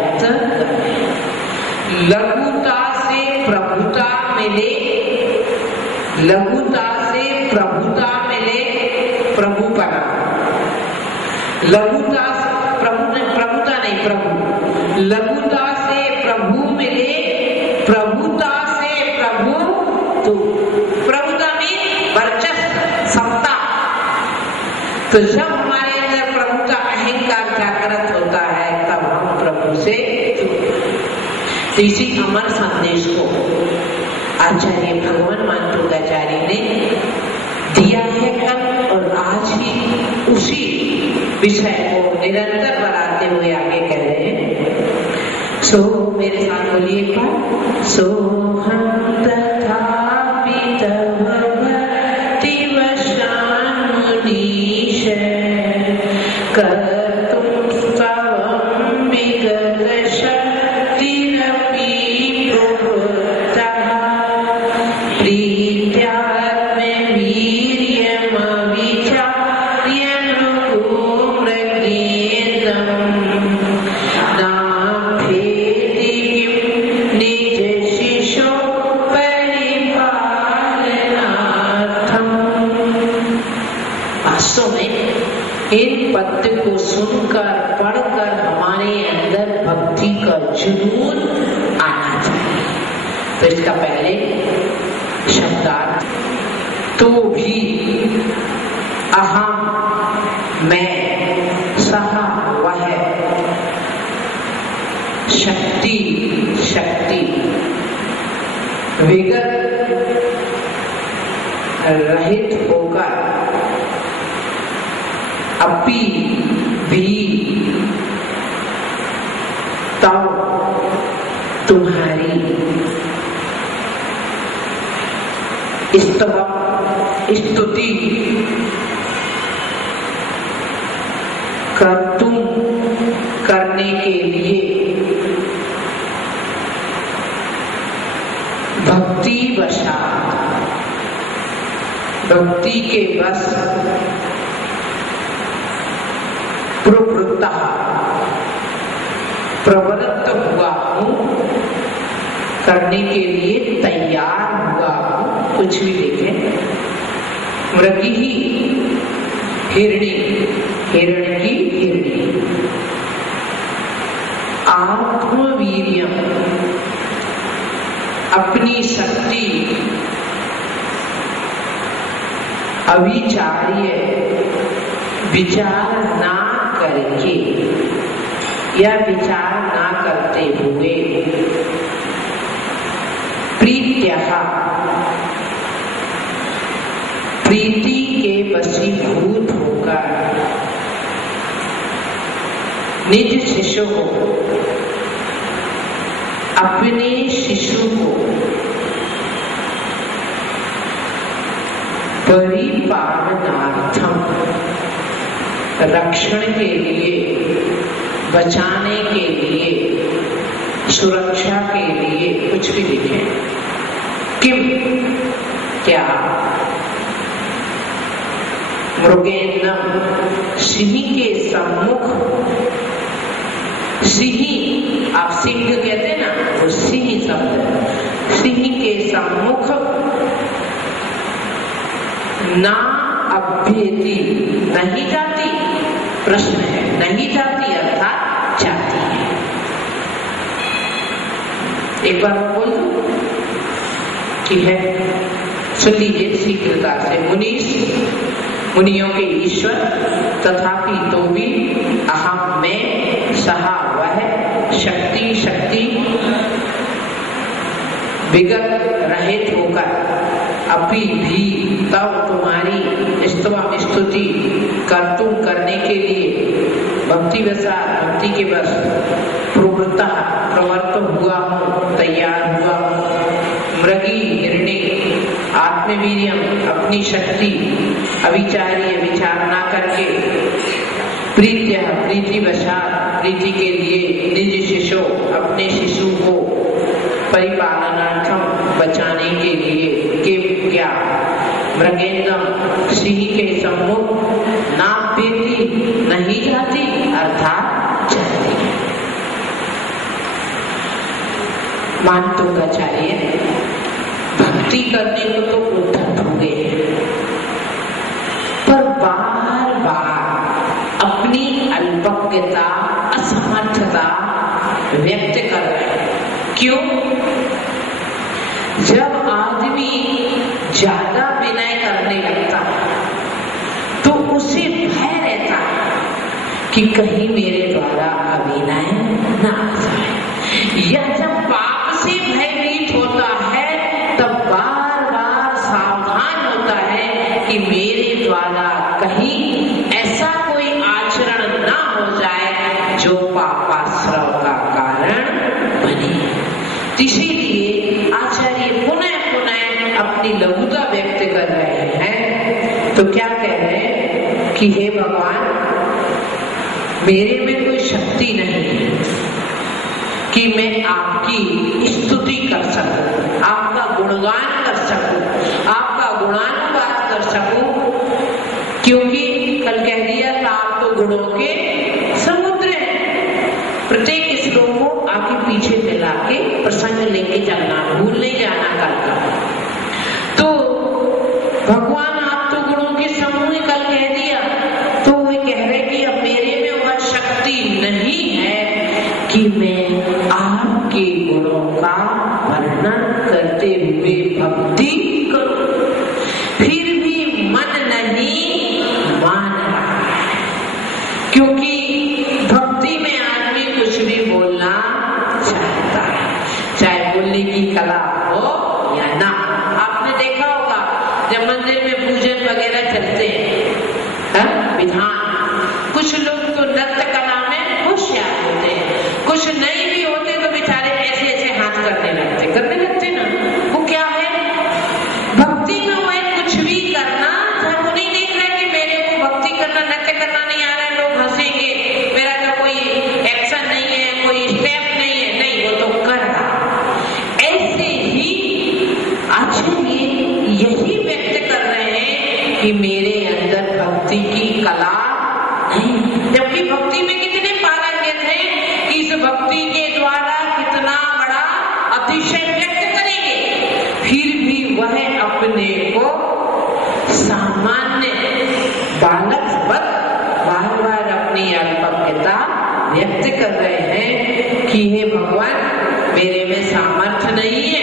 व्यक्त करे। लघुता से प्रभुता मिले, लघुता से प्रभुता मिले प्रभुपना। लघुता प्रभुता नहीं प्रभु, लघुता से प्रभु मिले, प्रभुता से प्रभु। तो प्रभुता में वर्चस्व, सत्ता। तो जब हमारे अंदर प्रभु का अहंकार जागृत होता है तब हम प्रभु से। तो इसी अमर संदेश को आचार्य भगवान मानतोगाचार्य ने दिया है कल, और आज ही उसी विषय को निरंतर बढ़ाते हुए आगे कह रहे हैं। सो मेरे साथ बोलिए एक बार, सो हम तथापि तव भक्ति वशान मुनीश कर्तुं स्तवं विगत शक्तिरपि प्रवृत्तः प्रीत्यात्म वीर्यमविचार्य इन पद्य को सुनकर पढ़कर हमारे अंदर भक्ति का जुनून आना चाहिए। तो इसका पहले शब्दार्थ, तो भी अहम मैं, सह वह, शक्ति शक्ति, विगत रहित होकर, अपि भी, तव तुम्हारी, स्तुति कर्तुम करने के लिए, भक्ति वशात भक्ति के बस, प्रवृत्तः प्रवृत्त हुआ हूं, करने के लिए तैयार हुआ हूं। कुछ भी देखे, मृगी ही हिरणी, हिरण की हिरणी, आत्मवीर्यम अपनी शक्ति, अविचार्य विचार ना करके या विचार ना करते हुए, प्रीत्यः प्रीति के वशीभूत होकर, निज शिशु को अपने शिशु को परिपालनार्थम रक्षण के लिए, बचाने के लिए, सुरक्षा के लिए, कुछ भी लिखे, किम क्या, मृगेन्द्रम सिंह के सम्मुख, सिंह आप सिंह कहते ना, वो सिंह शब्द, सिंह के सम्मुख ना अभ्येति, नहीं जाती, प्रश्न है, नहीं जाती अर्थात जाती है। एक बार बोल दो कि है, सुन लीजिए शीघ्रता से। मुनीष मुनियों के ईश्वर, तथापि तो भी अहम मैं, सहा वह, शक्ति शक्ति, विगत रहित होकर, अपि भी तब तुम्हारी स्तुति स्तुति कर्तुम करने के लिए, भक्ति वसा भक्ति के बस, प्रवृत्ता प्रवर्त हुआ हूँ, तैयार हुआ हूँ, मृगी हिरणी, आत्मवीर्यम अपनी शक्ति, अविचार्य विचार ना करके, प्रीत्य प्रीति वशात प्रीति के लिए, निज शिशु अपने शिशु को, परिपालनार्थम बचाने के लिए, के क्या, मृगेन्द्रम सिंह के सम्मुख, ना प्रीति नहीं जाती अर्थात जाती है। मानतोगाचार्य भक्ति करने को तो उद्धत हो गए, पर बार बार अपनी अल्पज्ञता, असमर्थता व्यक्त कर रहे हैं। क्यों? जब आदमी ज्यादा विनय करने लगता है तो उसे भय रहता है कि कहीं मेरे द्वारा अविनय न आ जाए। या जब पाप से भयभीत होता है तब बार बार सावधान होता है कि मेरे द्वारा कहीं ऐसा कोई आचरण ना हो जाए जो पापाश्रव का कारण बने। इसीलिए आचार्य पुनः पुनः अपनी लघुता व्यक्त कर रहे हैं। तो क्या कह रहे हैं कि हे भगवान, मेरे में कोई शक्ति नहीं है कि मैं आपकी स्तुति कर सकूं, आपका गुणगान कर सकूं, आपका गुणानुवाद कर सकूं, क्योंकि कल कह दिया था आप तो गुणों के समुद्र हैं। प्रत्येक श्लोक को आगे पीछे मिला के प्रसंग लेके चलना, भूल नहीं जाना कल का। तो भगवान आप तो गुणों के समूह कल कह दिया, तो वे कह रहे कि अब मेरे में वह शक्ति नहीं है कि मैं आपके गुणों का वर्णन करते हुए भक्ति करूं। फिर भी मन नहीं मान रहा है, क्योंकि भक्ति में आदमी कुछ भी बोलना चाहता है, चाहे बोलने की कला हो या ना। आपने देखा होगा जब मंदिर में पूजन वगैरह चलते हैं विधान, कुछ लोग तो नृत्य कला में होशियार होते हैं, कुछ नहीं भी होते तो बेचारे ऐसे ऐसे हाथ करने लगते ना। वो क्या है? भक्ति में वो कुछ भी करना, वो नहीं देख रहा कि मेरे को भक्ति करना, नृत्य करना नहीं आ रहा है, लोग हंसेंगे, मेरा तो कोई एक्शन नहीं है, कोई स्टेप नहीं है, नहीं, वो तो कर रहा। ऐसे ही आचार्य यही व्यक्त कर रहे हैं कि मेरे अंदर भक्ति की कला नहीं, जबकि भक्ति में कितने पारंगत हैं कि इस भक्ति के द्वारा कितना बड़ा अतिशय व्यक्त करेंगे, फिर भी वह अपने को सामान्य बालक वत बार बार अपनी अल्पज्ञता व्यक्त कर रहे हैं कि हे भगवान, मेरे में सामर्थ्य नहीं है,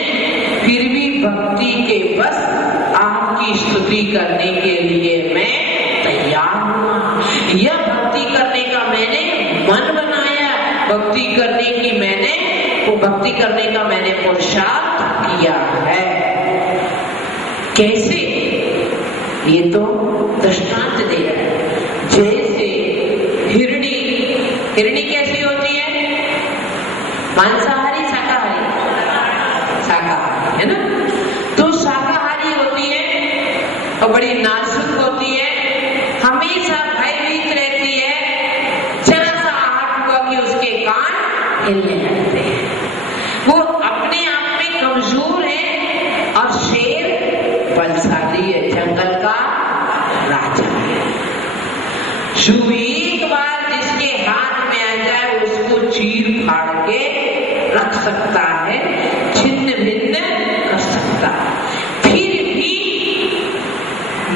फिर भी भक्ति के बस आपकी स्तुति करने के लिए मैं तैयार हूँ। यह भक्ति करने का मैंने मन बनाया, भक्ति करने का मैंने पुरुषार्थ किया है। कैसे? ये तो दृष्टांत दे रहा है। जैसे हिरणी कैसी होती है? मांसाहारी शाकाहारी? शाकाहारी है ना। तो शाकाहारी होती है और बड़ी नाजुक होती है, हमेशा भयभीत रहती है, जरा सा आहट हुआ कि उसके कान हिलने लगते हैं। वो अपने आप में कमजोर है और शेर बलशाली है, जंगल का राजा है। जो एक बार जिसके हाथ में आ जाए उसको चीर फाड़ के रख सकता है, छिन्न भिन्न कर सकता है। फिर भी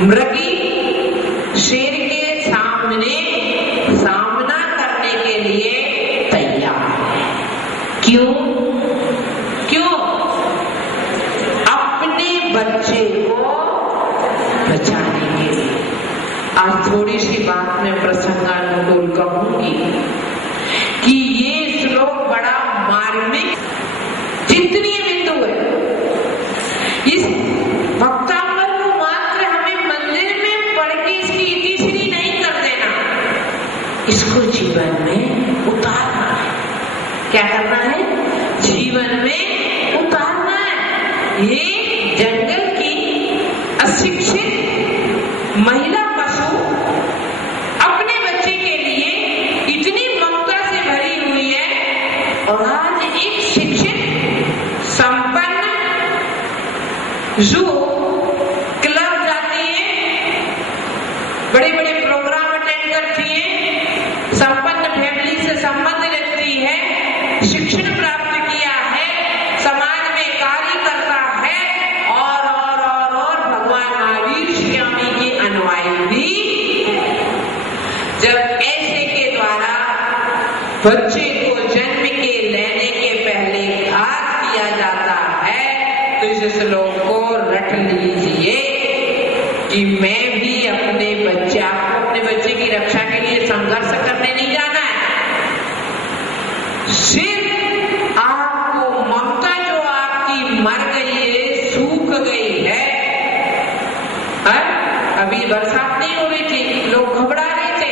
मृगी शेर के सामना करने के लिए तैयार है। क्यों? अपने बच्चे को बचाने के लिए। आज थोड़ी सी बात में प्रसंगानुकूल कहूंगी कि ये श्लोक बड़ा मार्मिक, जितनी बिंदु है, इस भक्तांगन को मात्र हमें मंदिर में पढ़ के इसकी इतिश्री नहीं कर देना, इसको जीवन में उतारना है। क्या करना है? जीवन में उतारना है। ये जंगल की अशिक्षित महिला पशु अपने बच्चे के लिए इतनी ममता से भरी हुई है, और आज एक शिक्षित संपन्न जो क्लब जाती है, बड़े बड़े प्रोग्राम अटेंड करती है, संपन्न फैमिली से संबंध रखती है, शिक्षण प्राप्त किया है, तो इस श्लोक को रट लीजिए कि मैं भी अपने बच्चे, आपको अपने बच्चे की रक्षा के लिए संघर्ष करने नहीं जाना है। सिर्फ आपको ममता जो आपकी मर गई है, सूख गई है। अभी बरसात नहीं हो रही थी, लोग घबरा रहे थे,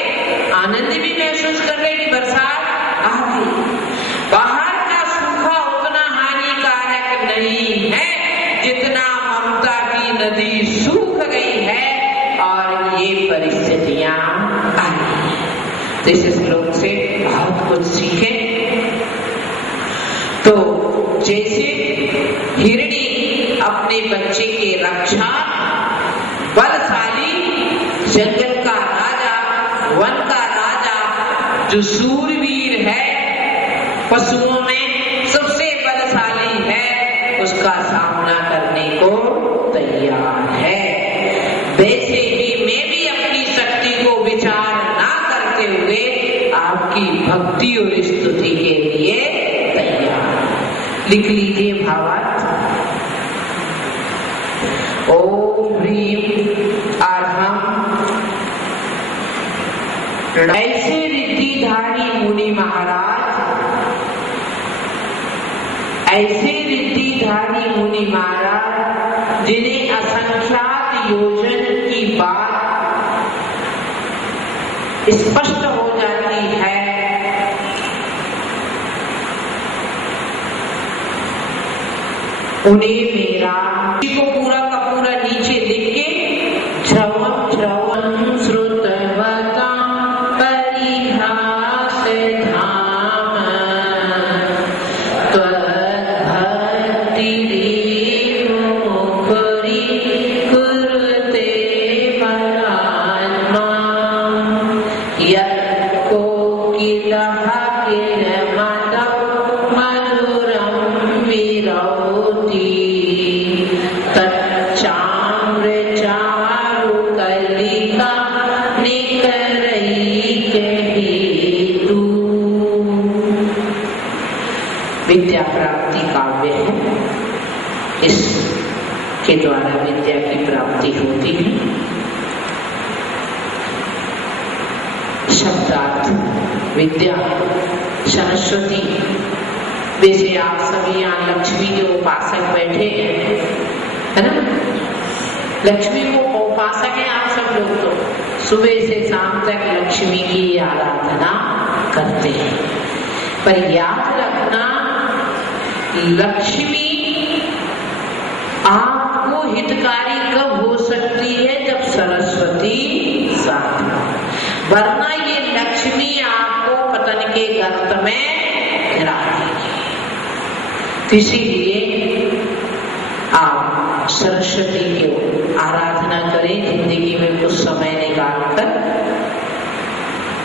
आनंद भी महसूस कर रहे कि बरसात आ गई। बाहर का सूखा उतना हानिकारक नहीं है जितना ममता की नदी सूख गई है और ये परिस्थितियां आई हैं। तो इस श्लोक से बहुत कुछ सीखें। तो जैसे हिरणी अपने बच्चे की रक्षा, बलशाली जंगल का राजा, वन का राजा जो सूरवीर है, पशुओं में सबसे बलशाली है, उसका सामना करने को तैयार है। वैसे ही मैं भी अपनी शक्ति को विचार ना करते हुए आपकी भक्ति और स्तुति के लिए तैयार। लिख लीजिए भावार्थ। ओम ह्रीम आज हम ऐसे रिद्धिधारी मुनि महाराज, ऐसे रिद्धिधारी मुनि महाराज जिन्हें असंख्यात योजन की बात स्पष्ट हो जाती है, उन्हें मेरा को पूरा का पूरा नीचे लिख के श्रवण श्रवण श्रुतवता परिहास धाम त्वद्भक्ति मुखरी कुरुते परात्मा यत्को किलः किलमतं मधुरं विरौति विद्या प्राप्ति काव्य है। इसके द्वारा विद्या की प्राप्ति होती है। शब्दार्थ विद्या सरस्वती। वैसे आप सभी यहाँ लक्ष्मी के उपासक बैठे हैं, है ना? लक्ष्मी को उपासक हैं आप सब लोग। तो सुबह से शाम तक लक्ष्मी की आराधना करते हैं, पर याद रखना लक्ष्मी आपको हितकारी कब हो सकती है? जब सरस्वती साथ हो, वरना ये लक्ष्मी आपको पतन के गर्त में गिरा देगी। इसीलिए आप सरस्वती की आराधना करें जिंदगी में कुछ समय निकालकर।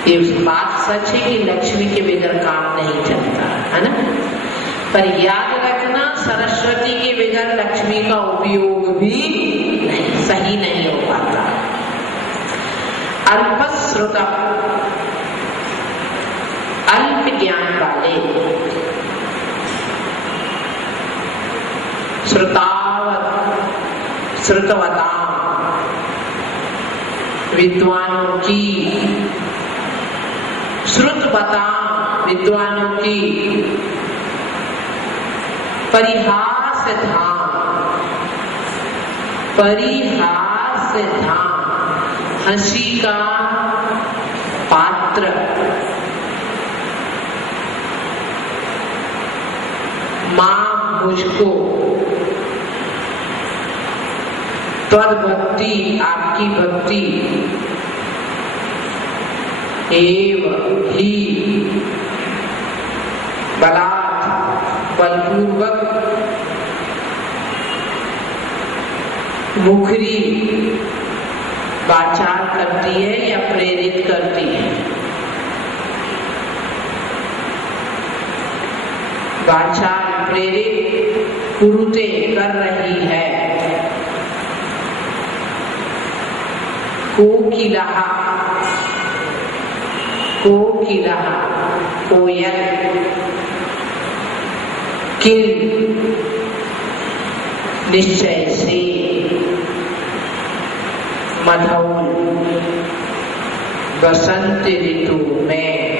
ये बात सच है कि लक्ष्मी के बगैर काम नहीं चलता, है ना? पर याद रखना सरस्वती के बगैर लक्ष्मी का उपयोग भी नहीं, सही नहीं हो पाता। अल्पश्रुत, अल्प ज्ञान वाले, श्रुतावत श्रुतवता विद्वानों की, श्रुतवता विद्वानों की परिहास धाम, परिहास धाम, हंसी का पात्र, मां मुझको, त्वद्भक्ति आपकी भक्ति, एव ही बलात् बलपूर्वक, मुखरी वाचार करती है या प्रेरित करती है। वाचार प्रेरित कुरुते कर रही है। कोकिलः, कोकिलः कोयल, किल निश्चय से मधुर बसंत ऋतु में